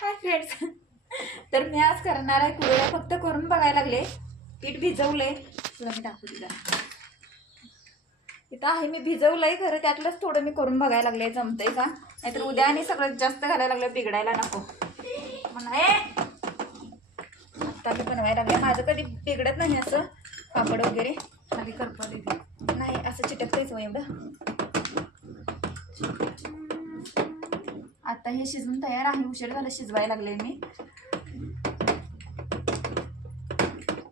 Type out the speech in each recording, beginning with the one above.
Hi friends. तर मी आज करणार आहे कुरड्या. फक्त करून बघायला लागले. पीठ भिजवलंय. तुला मी दाखवू दिला इथं आहे. मी भिजवलंय खरं, त्यातलंच थोडं मी करून बघायला लागले जमतंय का, नाहीतर उद्या आणि सगळं जास्त घालायला लागलं बिघडायला नको म्हणा. आता मी बनवायला लागले. माझं कधी बिघडत नाही असं पापड वगैरे. खाली करपा देते नाही, असं चिटकतेच हो एवढं. आता हे शिजून तयार आहे. उशीर झालं शिजवायला लागले मी.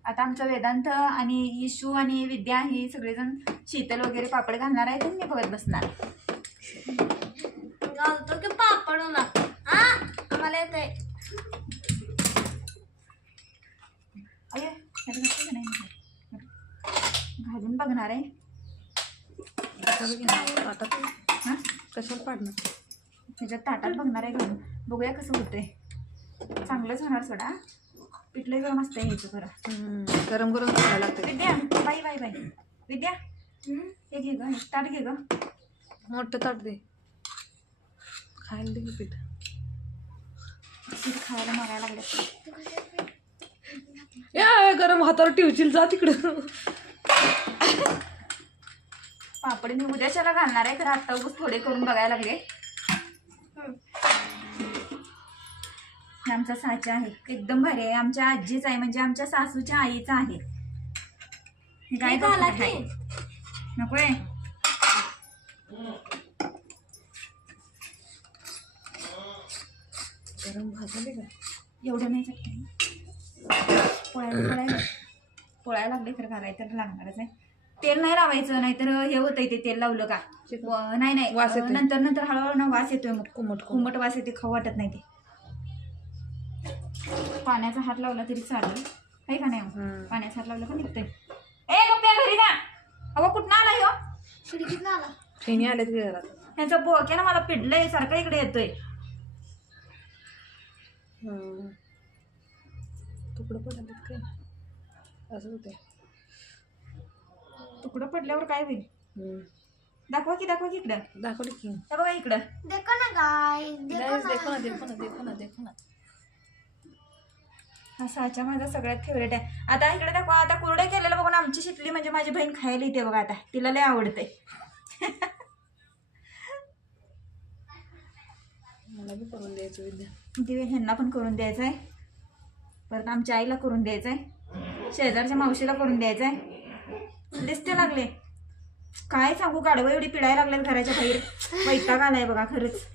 आता आमचं वेदांत आणि इशू आणि विद्या ही सगळेजण शीतल वगैरे पापड घालणार आहे. तर मी बघत बसणार. घालतो की पापड ना. आम्हाला येत आहे. घालून बघणार आहे. कशाला पाडणार? त्याच्यात ताटात बघणार आहे घालून. बघूया कसं होतंय. चांगलंच होणार सोडा. पिठलं गरम असतं ह्याचं खरं. गरम गरम खायला लागतं. विद्या बाई बाई बाई विद्या हे घे ग, ताट घे ग. मोठं ताट दे, खायला दे पीठ. पीठ खायला मागायला लागले. या गरम हातावर ठेवशील, जा तिकडं. पापड मी उद्याच्याला घालणार आहे. तर आत्ता उगाच थोडे करून बघायला लागले. हे आमचा साचा आहे, एकदम भारी आहे. आमच्या आजीचा आहे, म्हणजे आमच्या सासूच्या आईचा आहे. हे काय घाला आहे नकोय. गरम भाजले का? एवढं नाही चटणी. पोळायला लागले खरं घालायचं तर लागणारच आहे. तेल नाही लावायचं, नाहीतर हे होतंय ते तेल लावलं का. नाही नाही, वास येतोय. नंतर नंतर हळूहळू ना वास येतोय. मग कोमट कुमट वास येते, खाऊ वाटत नाही ते. पाण्याचा हात लावला तरी चालेल, आहे का नाही. पाण्याचा हात लावला का निघतोय. ए गप्प्या घरी जा. अगं कुठं आला ह्यो. खिडकीत आला. फेणी आल्यात की घरात. ह्याचा बोक्या ना मला पिडलंय सारखं इकडे येतोय. तुकडं पडलं काय असं होतंय. तुकडं पडल्यावर काय होईल. दाखवा की इकडं. दाखवली की. हे बघा इकडं. देखो ना गाइस, देखो ना. हा साचा माझा सगळ्यात फेवरेट आहे. आता इकडे दाखवा. आता कुरड्या केलेलं बघून आमची शितली म्हणजे माझी बहीण खायला येते बघा. आता तिला लय आवडते. मला बी करून द्यायचं विद्या. ते ह्यांना पण करून द्यायचं आहे. परत आमच्या आईला करून द्यायचं आहे. शेजारच्या मावशीला करून द्यायचं आहे. दिसते लागले काय सांगू. गाढवं एवढी पिळायला लागल्यात घराच्या बाहेर. वैताग आलाय बघा खरंच.